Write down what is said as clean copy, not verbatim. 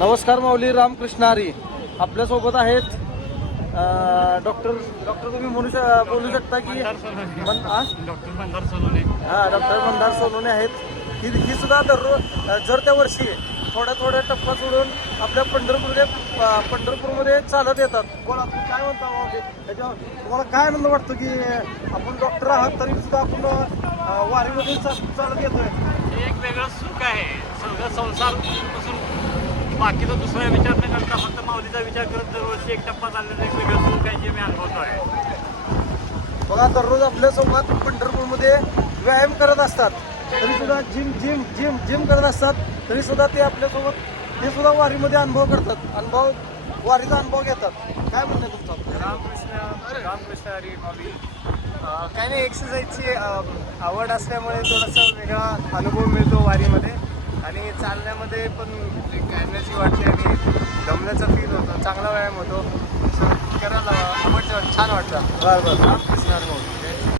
नमस्कार माऊली रामकृष्ण हरी. आपल्यासोबत आहेत डॉक्टर तुम्ही बोलू शकता की डॉक्टर मंदार सोनवणे. डॉक्टर मंदार सोनवणे आहेत. ही सुद्धा दररोज जर त्या वर्षी थोड्या टप्पा सोडून आपल्या पंढरपूरमध्ये चालत येतात. बोला तू काय म्हणता माऊली, त्याच्यावर तुम्हाला काय आनंद वाटतो की आपण डॉक्टर आहात तरी सुद्धा आपण वारीमध्ये चालत येतोय. हे एक वेगळं सुख आहे. सगळं संसार पासून बाकीचा दुसरा विचार न करता फक्त माऊलीचा विचार करत दरवर्षी एक टप्पा चाललेला एक वेगळं सुख आहे जे मी अनुभवतो आहे. बघा दररोज आपल्यासोबत पंढरपूरमध्ये व्यायाम करत असतात तरी सुद्धा जिम करत असतात तरी सुद्धा ते आपल्यासोबत ते सुद्धा वारीमध्ये अनुभव करतात. वारीचा अनुभव घेतात. काय म्हणणं तुमचं? रामकृष्ण हरी माऊली. काही नाही, एक्सरसाइजची आवड असल्यामुळे थोडासा वेगळा अनुभव मिळतो वारीमध्ये आणि चालण्यामध्ये पण एक एनर्जी वाटते आणि दमण्याचा फील होतो, चांगला व्यायाम होतो, करायला आवडतं, छान वाटतं. बरं रामकृष्ण हरी माऊली.